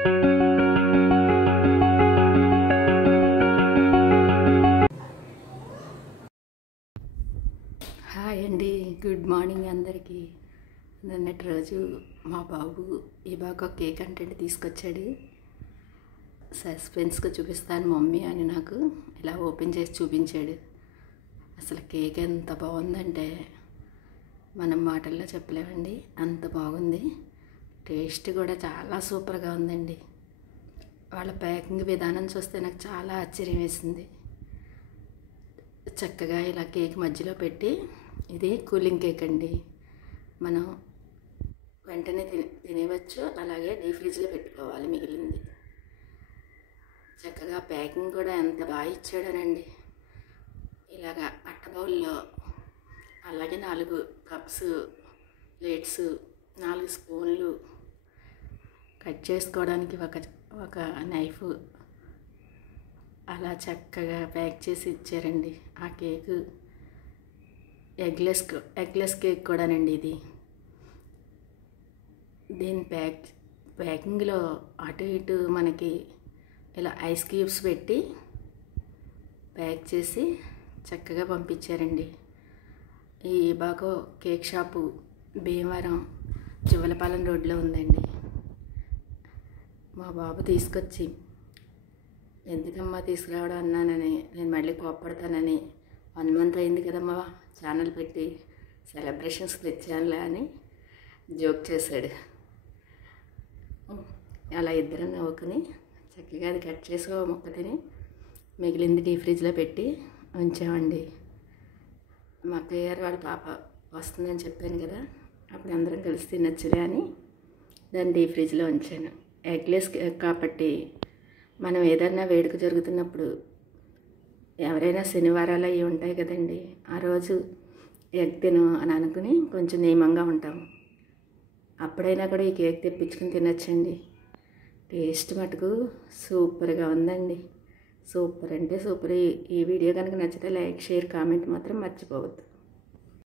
Hi అండి, good morning అందరికీ. నిన్నటి రోజు మా బాబు ఈ బాగా కేక్ కంటెంట్ తీసుకొచ్చాడు. సస్పెన్స్గా చూపిస్తాను మమ్మీ అని నాకు ఇలా ఓపెన్ చేసి చూపించాడు. అసలు కేక్ ఎంత బాగుందంటే మనం మాటల్లో చెప్పలేమండి, అంత బాగుంది. టేస్ట్ కూడా చాలా సూపర్గా ఉందండి. వాళ్ళ ప్యాకింగ్ విధానం చూస్తే నాకు చాలా ఆశ్చర్యం వేసింది. చక్కగా ఇలా కేక్ మధ్యలో పెట్టి, ఇది కూలింగ్ కేక్ అండి, మనం వెంటనే తినేవచ్చు, అలాగే డీప్ ఫ్రిడ్జ్లో పెట్టుకోవాలి మిగిలింది. చక్కగా ప్యాకింగ్ కూడా ఎంత బాగా ఇచ్చాడనండి. ఇలాగా అట్ట బౌల్లో, అలాగే 4 కప్స్, ప్లేట్స్, 4 స్పూన్లు, కట్ చేసుకోవడానికి ఒక నైఫ్, అలా చక్కగా ప్యాక్ చేసి ఇచ్చారండి. ఆ కేకు ఎగ్లెస్ కేక్ కూడానండి ఇది. దీని ప్యాకింగ్లో అటు ఇటు మనకి ఇలా ఐస్ క్యూబ్స్ పెట్టి ప్యాక్ చేసి చక్కగా పంపించారండి. ఈ బాగో కేక్ షాపు భీమవరం జువ్వలపాలెం రోడ్లో ఉందండి. మా బాబు తీసుకొచ్చి, ఎందుకమ్మా తీసుకురావడం అన్నానని, నేను మళ్ళీ కోప్పడతానని, 1 మంత్ అయింది కదమ్మా ఛానల్ పెట్టి, సెలబ్రేషన్స్ తెచ్చానులే అని జోక్ చేశాడు. అలా ఇద్దరం నవ్వుకుని చక్కగా అది కట్ చేసి ముక్క తిని మిగిలింది డీప్ ఫ్రిడ్జ్లో పెట్టి ఉంచామండి. మా అక్కయ్య గారు వాళ్ళ పాప వస్తుందని చెప్పాను కదా, అప్పుడు అందరం కలిసి తినొచ్చులే అని దాన్ని డీప్ ఫ్రిడ్జ్లో ఉంచాను. ఎగ్లెస్ కాబట్టి మనం ఏదైనా వేడుక జరుగుతున్నప్పుడు, ఎవరైనా శనివారాలు అవి ఉంటాయి కదండి, ఆ రోజు ఎగ్ తిను అని అనుకుని కొంచెం నియమంగా ఉంటాము. అప్పుడైనా కూడా ఈ కేక్ తెప్పించుకుని తినచ్చండి. టేస్ట్ మటుకు సూపర్గా ఉందండి. సూపర్ అంటే సూపర్. ఈ వీడియో కనుక నచ్చితే లైక్, షేర్, కామెంట్ మాత్రం మర్చిపోవద్దు.